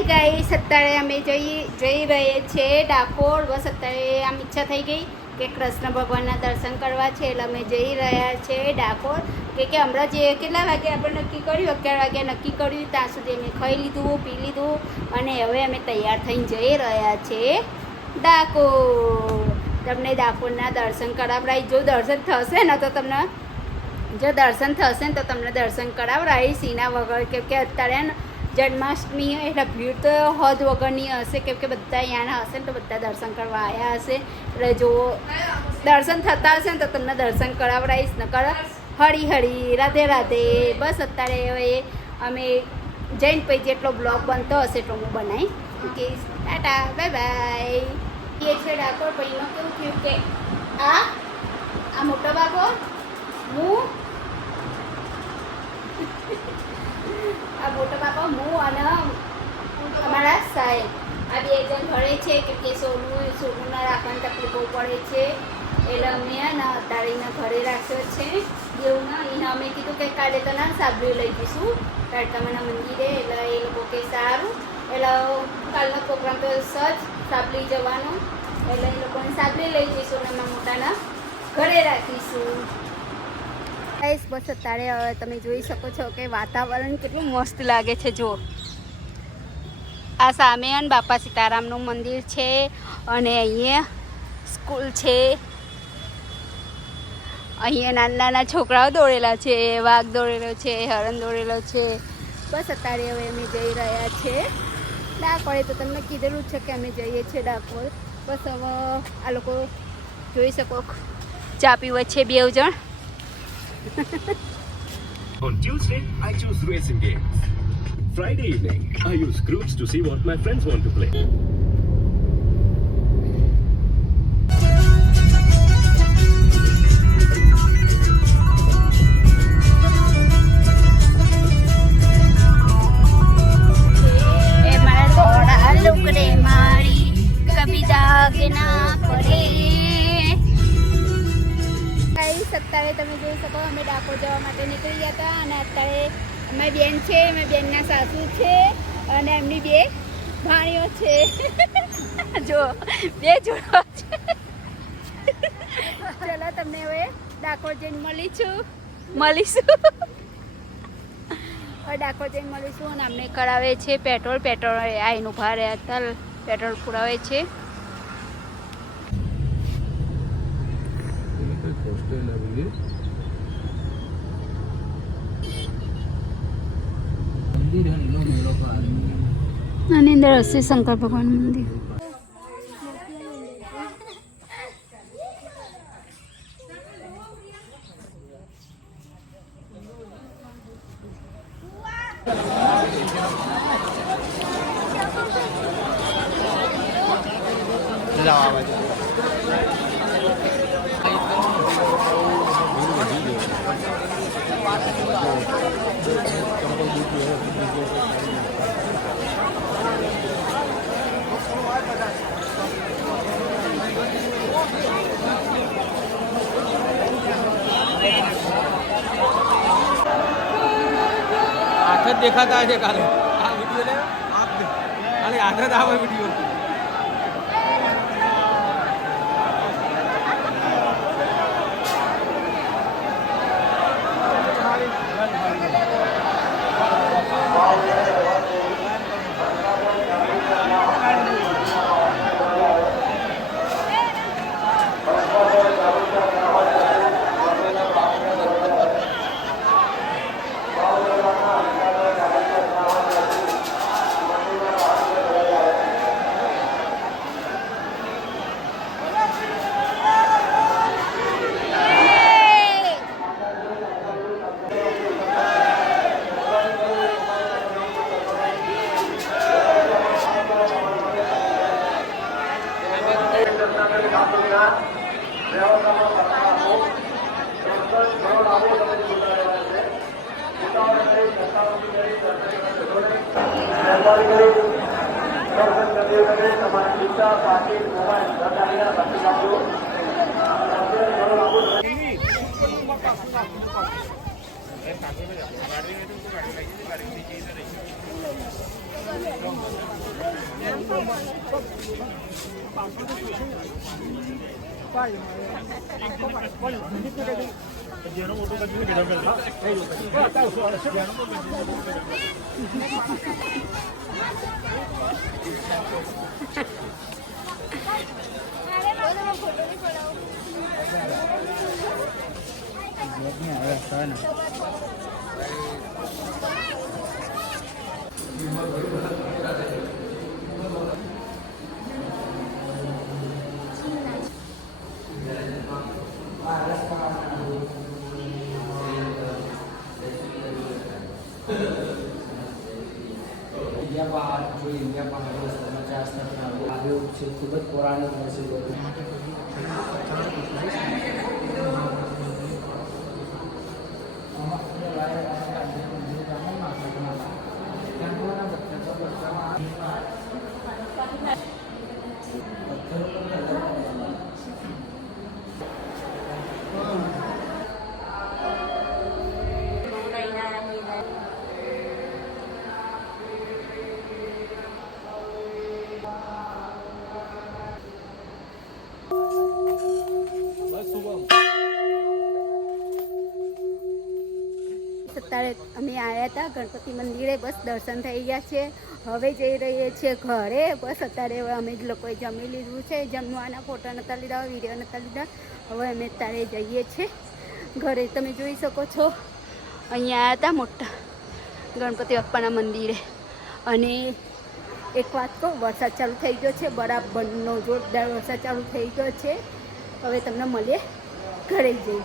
Hi guys, અત્યારે અમે જઈ રહીએ છીએ ડાકોર. બસ અત્યારે આમ ઈચ્છા થઈ ગઈ કે કૃષ્ણ ભગવાનના દર્શન કરવા છે, એટલે અમે જઈ રહ્યા છીએ ડાકોર. કે હમણાં જે કેટલા વાગે આપણે નક્કી કર્યું, 11 વાગે નક્કી કર્યું, ત્યાં સુધી અમે ખાઈ લીધું, પી લીધું અને હવે અમે તૈયાર થઈને જઈ રહ્યા છીએ ડાકોર. તમને ડાકોરના દર્શન કરાવડાવી. જો દર્શન થશે ને તો તમને દર્શન કરાવડાવીશ એના વગર. કેમ કે અત્યારે જન્માષ્ટમી એટલે ભીડ તો હદ વગરની હશે, કેમ કે બધા અહીંયાના હશે ને તો બધા દર્શન કરવા આવ્યા હશે. એટલે જો દર્શન થતા હશે ને તો તમને દર્શન કરાવડાવીશ. નકર હરી હરી રાધે રાધે. બસ અત્યારે હવે અમે જઈને પછી જેટલો બ્લોગ બનતો હશે એટલો હું બનાવી મૂકીશ. Tata, bye bye. એ છે ડાકોર. પણ એમાં કેવું થયું કે આ મોટો બાબો, હું આ મોટો બાપા, હું અને અમારા સાહેબ આ બે જણ ઘરે છે. કે સોનુના રાખવાની તકલીફો પડે છે, એટલે અમે ને અત્યારે એના ઘરે રાખ્યો છે. એવું ના એને અમે કીધું કે કાલે તો ના સાબરી લઈ જઈશું તળતામાના મંદિરે. એટલે એ લોકો કે સારું. એટલે કાલનો પ્રોગ્રામ તો સજ સાબરી જવાનો, એટલે એ લોકોને સાબરી લઈ જઈશું અને અમારા મોટાના ઘરે રાખીશું. બસ અત્યારે હવે તમે જોઈ શકો છો કે વાતાવરણ કેટલું મસ્ત લાગે છે. જો આ સામે બાપા સીતારામનું મંદિર છે અને અહીંયા સ્કૂલ છે. અહીંયા નાના નાના છોકરાઓ દોડેલા છે, વાઘ દોડેલો છે, હરણ દોડેલો છે. બસ અત્યારે હવે અમે જઈ રહ્યા છીએ ડાકોર. તો તમને કીધેલું છે કે અમે જઈએ છીએ ડાકોર. બસ હવે આ લોકો જોઈ શકો ચા પીવે છે બે જણ. On Tuesday, I choose racing games. Friday evening, I use groups to see what my friends want to play. અત્યારે તમે જોઈ શકો અમે ડાકોર જવા માટે નીકળી ગયા હતા અને અત્યારે અમારી બેન છે, અમારી બેનના સાસુ છે અને એમની બે ભાણીઓ છે. જો બે જોડો છે. ચલો તમને હવે ડાકોર જઈને મળીશું. હવે ડાકોર જઈને મળીશું અને અમને કરાવે છે પેટ્રોલ. આઈને ઉભા રહ્યા હતા, પેટ્રોલ પુરાવે છે. આની અંદર હશે શંકર ભગવાન મંદિર. દેખાતા છે કાલે આ વિડીયો કાલે આદત આવે વિડીયો. ઇન્ડિયા બહાર જે ઇન્ડિયા બહાર સમાચાર આવ્યો છે ખૂબ જ પૌરાણિક હશે. અત્યારે અમે આવ્યા હતા ગણપતિ મંદિરે, બસ દર્શન થઈ ગયા છે. હવે જઈ રહીએ છીએ ઘરે. બસ અત્યારે હવે અમે જ લોકોએ જમી લીધું છે. જમવાના ફોટા નહોતા લીધા, વિડીયો નહોતા લીધા. હવે અમે અત્યારે જઈએ છીએ ઘરે. તમે જોઈ શકો છો અહીંયા આવ્યા હતા મોટા ગણપતિ બાપ્પાના મંદિરે. અને એક વાત કહું, વરસાદ ચાલુ થઈ ગયો છે, બરાબરનો જોરદાર વરસાદ ચાલુ થઈ ગયો છે. હવે તમને મળીએ ઘરે જઈ.